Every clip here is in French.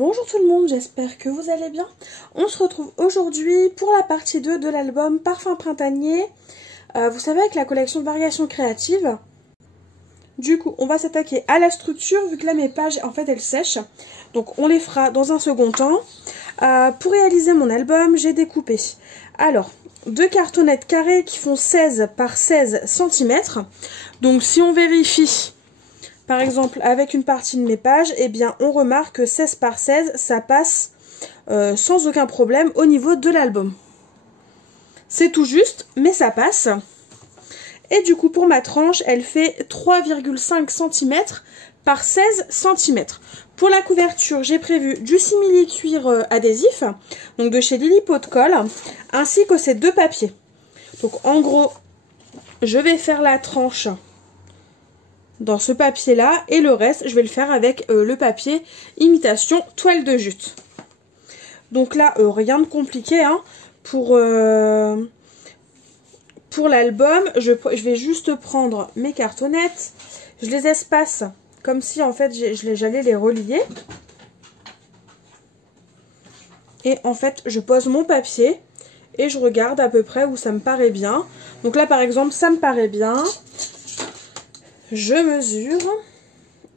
Bonjour tout le monde, j'espère que vous allez bien. On se retrouve aujourd'hui pour la partie 2 de l'album Parfum Printanier. Vous savez, avec la collection Variations Créatives. Du coup, on va s'attaquer à la structure, vu que là mes pages, en fait, elles sèchent. Donc on les fera dans un second temps. Pour réaliser mon album, j'ai découpé, alors, 2 cartonnettes carrées qui font 16 par 16 cm. Donc si on vérifie... Par exemple, avec une partie de mes pages, eh bien, on remarque que 16 par 16, ça passe sans aucun problème au niveau de l'album. C'est tout juste, mais ça passe. Et du coup, pour ma tranche, elle fait 3,5 cm par 16 cm. Pour la couverture, j'ai prévu du simili-cuir adhésif, donc de chez Lily Pot de Colle, ainsi que ces 2 papiers. Donc, en gros, je vais faire la tranche dans ce papier là et le reste je vais le faire avec le papier imitation toile de jute. Donc là rien de compliqué hein. Pour l'album je vais juste prendre mes cartonnettes, je les espace comme si en fait j'allais les relier et en fait je pose mon papier et je regarde à peu près où ça me paraît bien. Donc là par exemple ça me paraît bien. Je mesure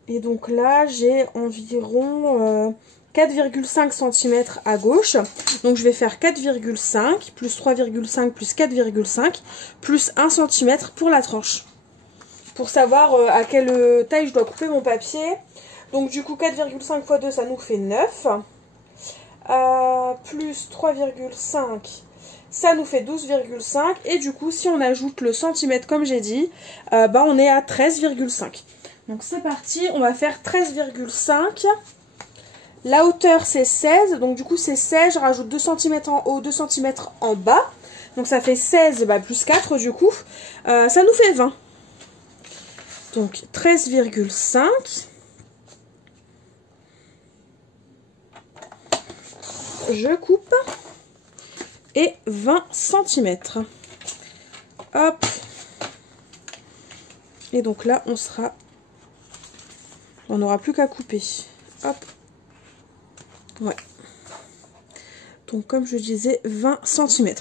et donc là j'ai environ 4,5 cm à gauche. Donc je vais faire 4,5 plus 3,5 plus 4,5 plus 1 cm pour la tranche. Pour savoir à quelle taille je dois couper mon papier. Donc du coup 4,5 x 2 ça nous fait 9. Plus 3,5 ça nous fait 12,5 et du coup si on ajoute le centimètre comme j'ai dit, on est à 13,5. Donc c'est parti, on va faire 13,5. La hauteur c'est 16, donc du coup c'est 16, je rajoute 2 cm en haut, 2 cm en bas. Donc ça fait 16 plus 4 du coup, ça nous fait 20. Donc 13,5. Je coupe. Et 20 cm. Hop. Et donc là, on n'aura plus qu'à couper. Hop. Ouais. Donc comme je disais, 20 cm.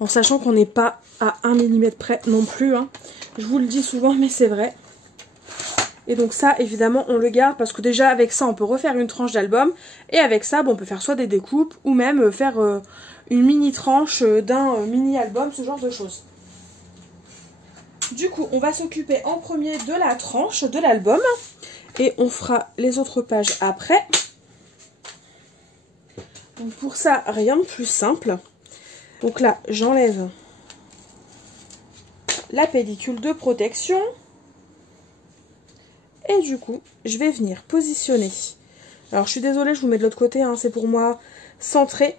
En sachant qu'on n'est pas à 1 mm près non plus. Hein. Je vous le dis souvent, mais c'est vrai. Et donc ça, évidemment, on le garde parce que déjà, avec ça, on peut refaire une tranche d'album. Et avec ça, on peut faire soit des découpes ou même faire... une mini tranche d'un mini album, ce genre de choses. Du coup, on va s'occuper en premier de la tranche de l'album et on fera les autres pages après. Donc pour ça, rien de plus simple. Donc là, j'enlève la pellicule de protection et du coup, je vais venir positionner. Alors, je suis désolée, je vous mets de l'autre côté, hein, c'est pour moi centré.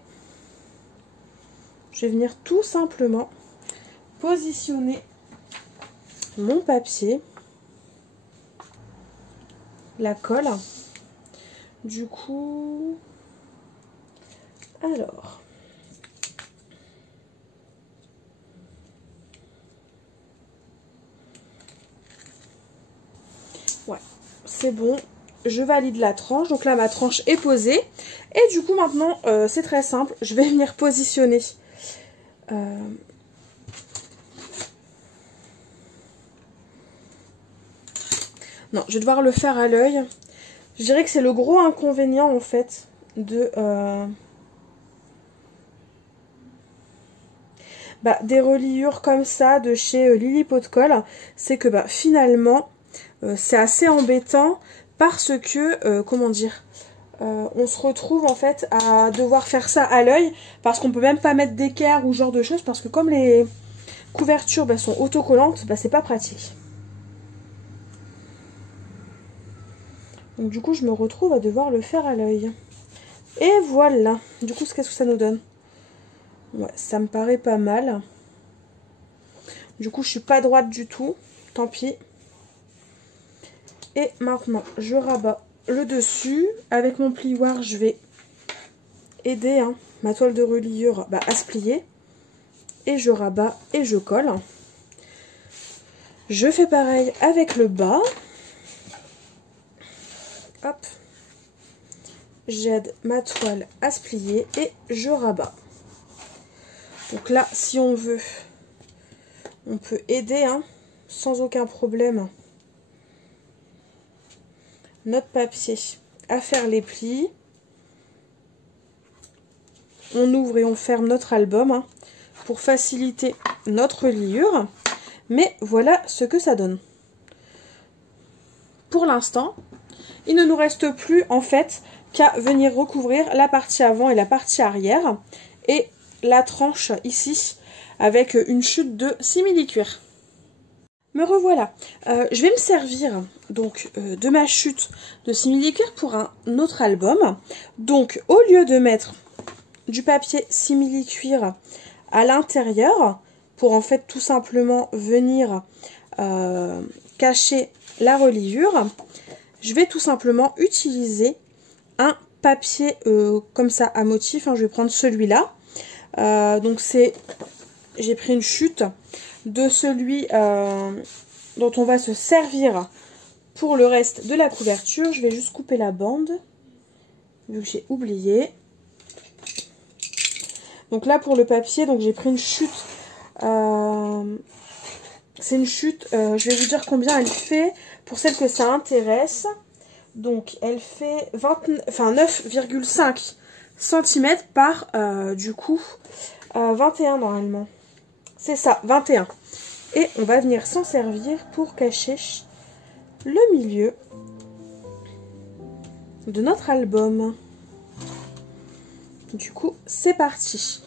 Je vais venir tout simplement positionner mon papier, la colle. Du coup, alors, ouais, c'est bon. Je valide la tranche. Donc là, ma tranche est posée. Et du coup, maintenant, c'est très simple. Je vais venir positionner non, je vais devoir le faire à l'œil. Je dirais que c'est le gros inconvénient en fait de des reliures comme ça de chez Lily Pot de Colle. C'est que finalement c'est assez embêtant parce que comment dire, on se retrouve en fait à devoir faire ça à l'œil parce qu'on peut même pas mettre d'équerre ou ce genre de choses parce que comme les couvertures sont autocollantes, c'est pas pratique. Donc du coup je me retrouve à devoir le faire à l'œil. Et voilà. Du coup qu'est-ce que ça nous donne? Ouais, ça me paraît pas mal. Du coup je suis pas droite du tout. Tant pis. Et maintenant je rabats le dessus. Avec mon plioir je vais aider ma toile de reliure à se plier. Et je rabats et je colle. Je fais pareil avec le bas. Hop. j'aide ma toile à se plier et je rabats. Donc là, si on veut, on peut aider hein, sans aucun problème notre papier à faire les plis. On ouvre et on ferme notre album hein, pour faciliter notre liure. Mais voilà ce que ça donne. Pour l'instant, il ne nous reste plus en fait qu'à venir recouvrir la partie avant et la partie arrière et la tranche ici avec une chute de simili-cuir. Me revoilà. Je vais me servir donc de ma chute de simili-cuir pour un autre album. Donc au lieu de mettre du papier simili-cuir à l'intérieur pour en fait tout simplement venir cacher la reliure, je vais tout simplement utiliser un papier comme ça à motif, hein, je vais prendre celui-là. Donc j'ai pris une chute de celui dont on va se servir pour le reste de la couverture. Je vais juste couper la bande, vu que j'ai oublié. Donc là pour le papier, donc j'ai pris une chute. C'est une chute, je vais vous dire combien elle fait pour celle que ça intéresse. Donc elle fait 9,5 cm par du coup 21 normalement. C'est ça, 21. Et on va venir s'en servir pour cacher le milieu de notre album. Du coup, c'est parti.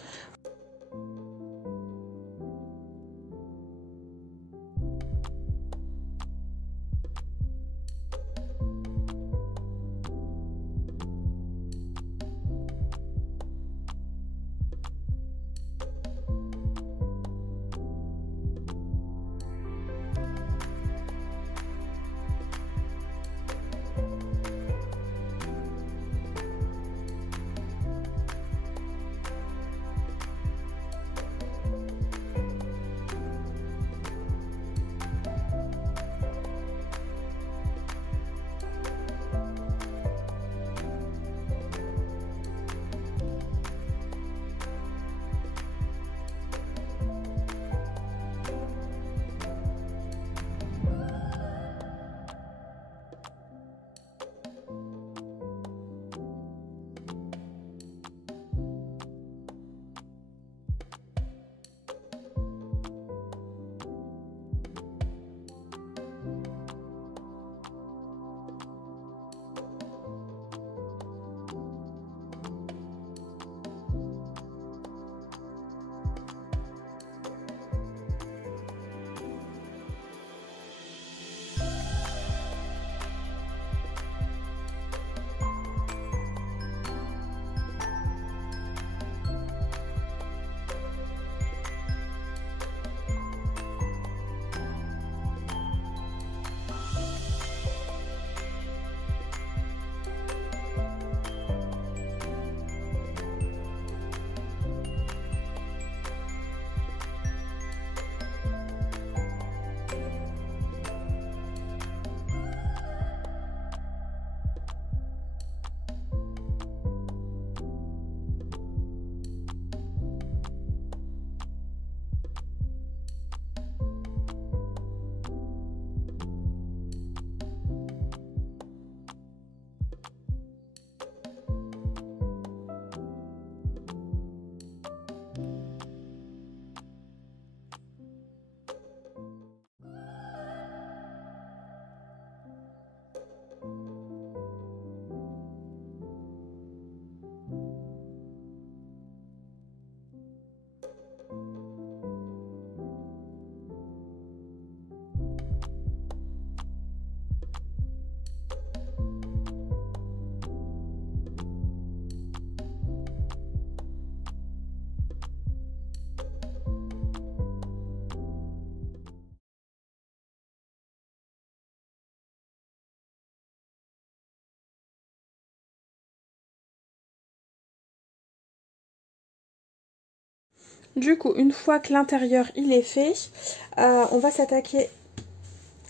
Du coup, une fois que l'intérieur il est fait, on va s'attaquer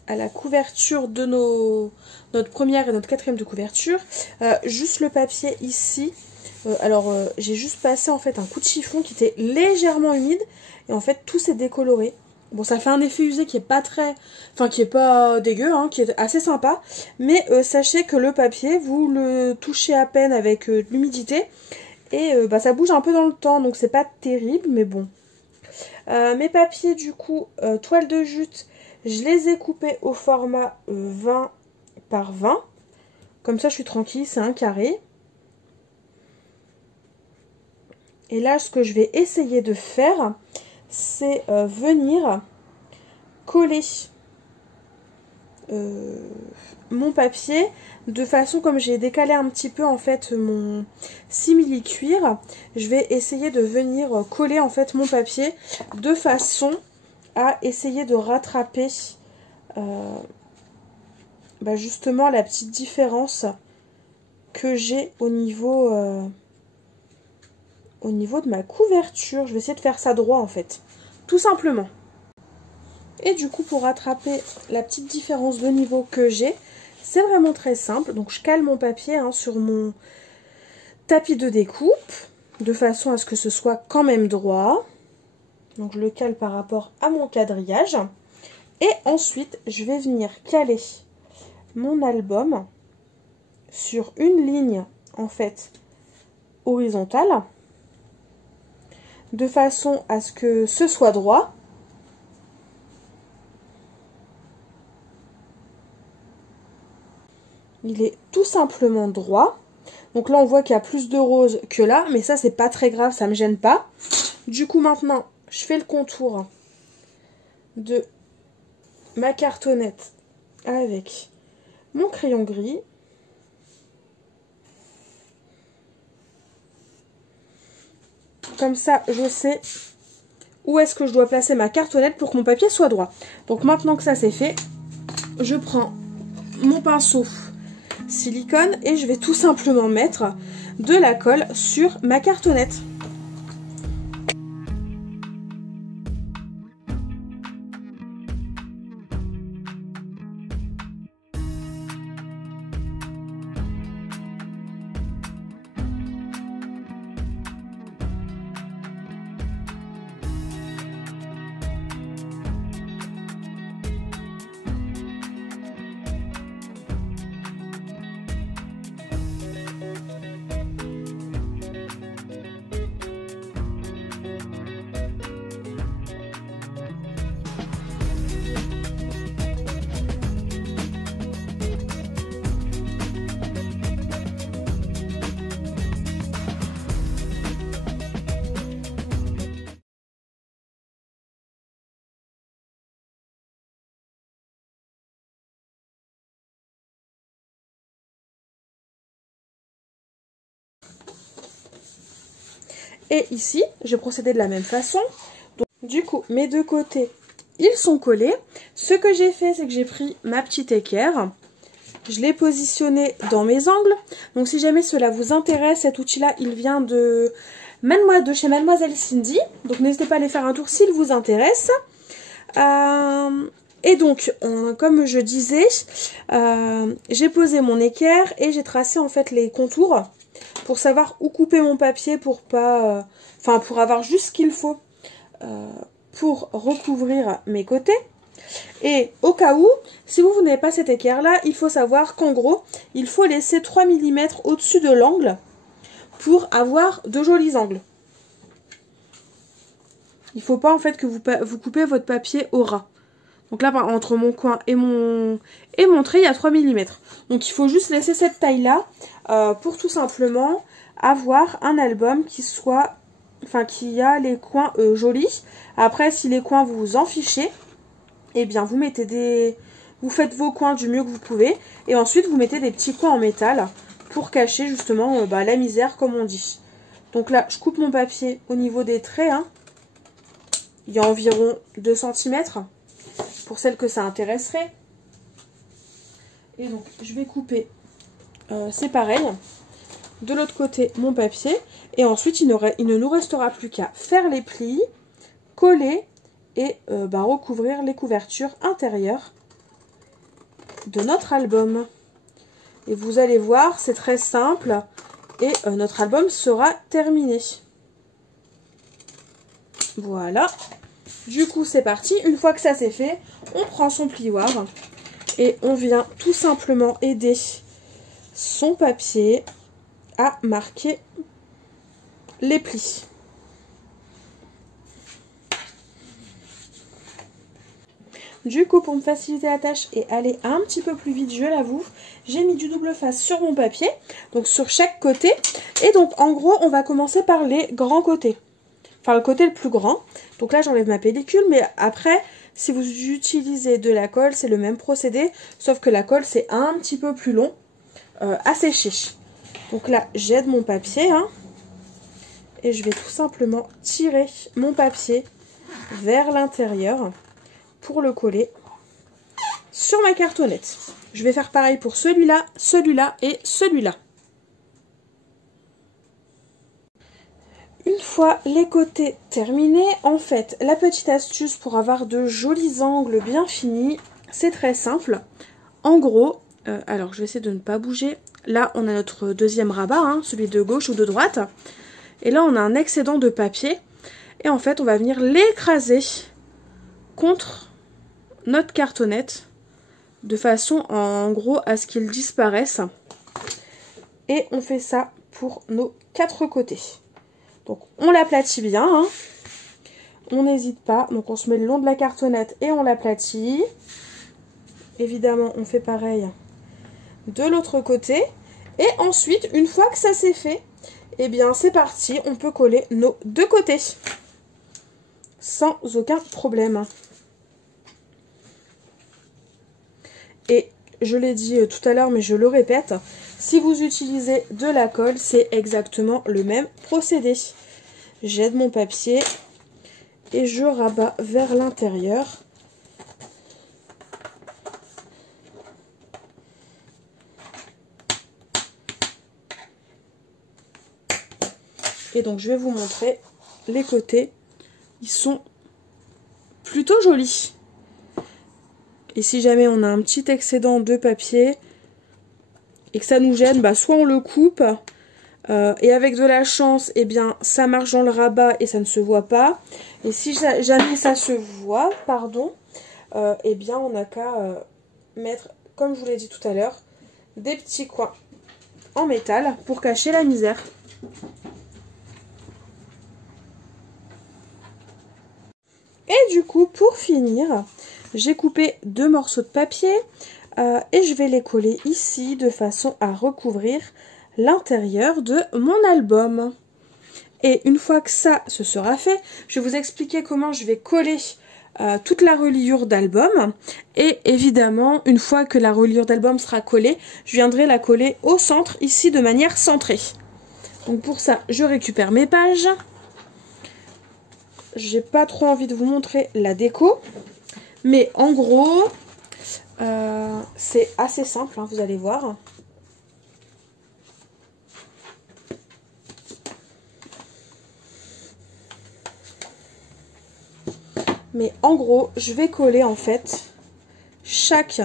à la couverture de notre première et notre quatrième de couverture. Juste le papier ici. J'ai juste passé en fait un coup de chiffon qui était légèrement humide. Et en fait, tout s'est décoloré. Bon, ça fait un effet usé qui est pas très... Enfin, qui est pas dégueu, hein, qui est assez sympa. Mais sachez que le papier, vous le touchez à peine avec de l'humidité. Et ça bouge un peu dans le temps, donc c'est pas terrible, mais bon. Mes papiers, du coup, toile de jute, je les ai coupés au format 20 par 20. Comme ça, je suis tranquille, c'est un carré. Et là, ce que je vais essayer de faire, c'est venir coller mon papier de façon, comme j'ai décalé un petit peu en fait mon simili cuir, je vais essayer de venir coller en fait mon papier de façon à essayer de rattraper justement la petite différence que j'ai au niveau de ma couverture. Je vais essayer de faire ça droit en fait, tout simplement. Et du coup, pour rattraper la petite différence de niveau que j'ai, c'est vraiment très simple. Donc je cale mon papier sur mon tapis de découpe, de façon à ce que ce soit quand même droit. Donc je le cale par rapport à mon quadrillage. Et ensuite, je vais venir caler mon album sur une ligne, en fait, horizontale, de façon à ce que ce soit droit. Il est tout simplement droit. Donc là, on voit qu'il y a plus de rose que là. Mais ça, c'est pas très grave, ça me gêne pas. Du coup, maintenant, je fais le contour de ma cartonnette avec mon crayon gris. Comme ça, je sais où est-ce que je dois placer ma cartonnette pour que mon papier soit droit. Donc maintenant que ça c'est fait, je prends mon pinceau silicone et je vais tout simplement mettre de la colle sur ma cartonnette. Et ici, j'ai procédé de la même façon. Donc, du coup, mes deux côtés, ils sont collés. Ce que j'ai fait, c'est que j'ai pris ma petite équerre. Je l'ai positionné dans mes angles. Donc, si jamais cela vous intéresse, cet outil-là, il vient de chez Mademoiselle Cindy. Donc, n'hésitez pas à aller faire un tour s'il vous intéresse. Et donc, comme je disais, j'ai posé mon équerre et j'ai tracé en fait les contours pour savoir où couper mon papier pour pas, pour avoir juste ce qu'il faut pour recouvrir mes côtés. Et au cas où, si vous n'avez pas cette équerre là, il faut savoir qu'en gros, il faut laisser 3 mm au-dessus de l'angle pour avoir de jolis angles. Il ne faut pas en fait que vous coupez votre papier au ras. Donc là, entre mon coin et mon trait, il y a 3 mm. Donc il faut juste laisser cette taille-là pour tout simplement avoir un album qui soit, qui a les coins jolis. Après, si les coins vous en fichez, eh bien vous faites vos coins du mieux que vous pouvez. Et ensuite, vous mettez des petits coins en métal pour cacher justement la misère, comme on dit. Donc là, je coupe mon papier au niveau des traits. Il y a environ 2 cm. Pour celles que ça intéresserait. Et donc je vais couper, c'est pareil, de l'autre côté mon papier. Et ensuite il ne nous restera plus qu'à faire les plis, coller et recouvrir les couvertures intérieures de notre album. Et vous allez voir, c'est très simple et notre album sera terminé. Voilà. Du coup, c'est parti. Une fois que ça c'est fait, on prend son plioir et on vient tout simplement aider son papier à marquer les plis. Du coup, pour me faciliter la tâche et aller un petit peu plus vite, je l'avoue, j'ai mis du double face sur mon papier, donc sur chaque côté. Et donc, en gros, on va commencer par les grands côtés. Enfin, le côté le plus grand. Donc là, j'enlève ma pellicule, mais après, si vous utilisez de la colle, c'est le même procédé, sauf que la colle, c'est un petit peu plus long à sécher. Donc là, j'aide mon papier, hein, et je vais tout simplement tirer mon papier vers l'intérieur pour le coller sur ma cartonnette. Je vais faire pareil pour celui-là, celui-là et celui-là. Une fois les côtés terminés, en fait, la petite astuce pour avoir de jolis angles bien finis, c'est très simple. En gros, alors je vais essayer de ne pas bouger. Là, on a notre deuxième rabat, hein, celui de gauche ou de droite. Et là, on a un excédent de papier. Et en fait, on va venir l'écraser contre notre cartonnette de façon en gros à ce qu'il disparaisse. Et on fait ça pour nos 4 côtés. Donc on l'aplatit bien, hein. On n'hésite pas. Donc on se met le long de la cartonnette et on l'aplatit. Évidemment, on fait pareil de l'autre côté. Et ensuite, une fois que ça c'est fait, eh bien c'est parti, on peut coller nos 2 côtés sans aucun problème. Et je l'ai dit tout à l'heure, mais je le répète, si vous utilisez de la colle, c'est exactement le même procédé. J'aide mon papier et je rabats vers l'intérieur. Et donc je vais vous montrer les côtés. Ils sont plutôt jolis. Et si jamais on a un petit excédent de papier et que ça nous gêne, bah soit on le coupe et avec de la chance, eh bien ça marche dans le rabat et ça ne se voit pas. Et si jamais ça se voit, pardon, eh bien on n'a qu'à mettre, comme je vous l'ai dit tout à l'heure, des petits coins en métal pour cacher la misère. Et du coup, pour finir, j'ai coupé 2 morceaux de papier et je vais les coller ici de façon à recouvrir l'intérieur de mon album. Et une fois que ça se sera fait, je vais vous expliquer comment je vais coller toute la reliure d'album. Et évidemment, une fois que la reliure d'album sera collée, je viendrai la coller au centre, ici de manière centrée. Donc pour ça, je récupère mes pages. J'ai pas trop envie de vous montrer la déco, mais en gros, c'est assez simple, hein, vous allez voir. Mais en gros, je vais coller en fait chaque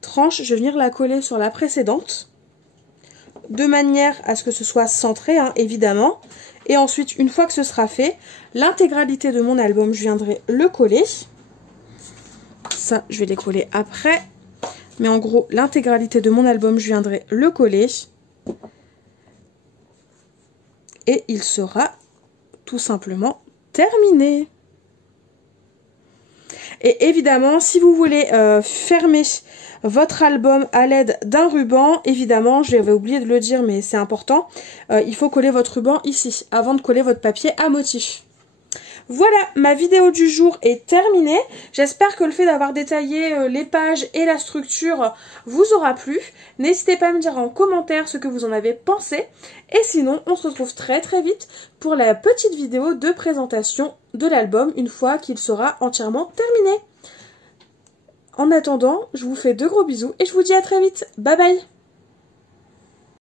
tranche, je vais venir la coller sur la précédente, de manière à ce que ce soit centré, hein, évidemment. Et ensuite, une fois que ce sera fait, l'intégralité de mon album, je viendrai le coller. Ça, je vais les coller après. Mais en gros, l'intégralité de mon album, je viendrai le coller. Et il sera tout simplement terminé. Et évidemment, si vous voulez fermer votre album à l'aide d'un ruban, évidemment, j'avais oublié de le dire, mais c'est important, il faut coller votre ruban ici, avant de coller votre papier à motif. Voilà, ma vidéo du jour est terminée. J'espère que le fait d'avoir détaillé les pages et la structure vous aura plu. N'hésitez pas à me dire en commentaire ce que vous en avez pensé. Et sinon, on se retrouve très très vite pour la petite vidéo de présentation de l'album une fois qu'il sera entièrement terminé. En attendant, je vous fais de gros bisous et je vous dis à très vite. Bye bye!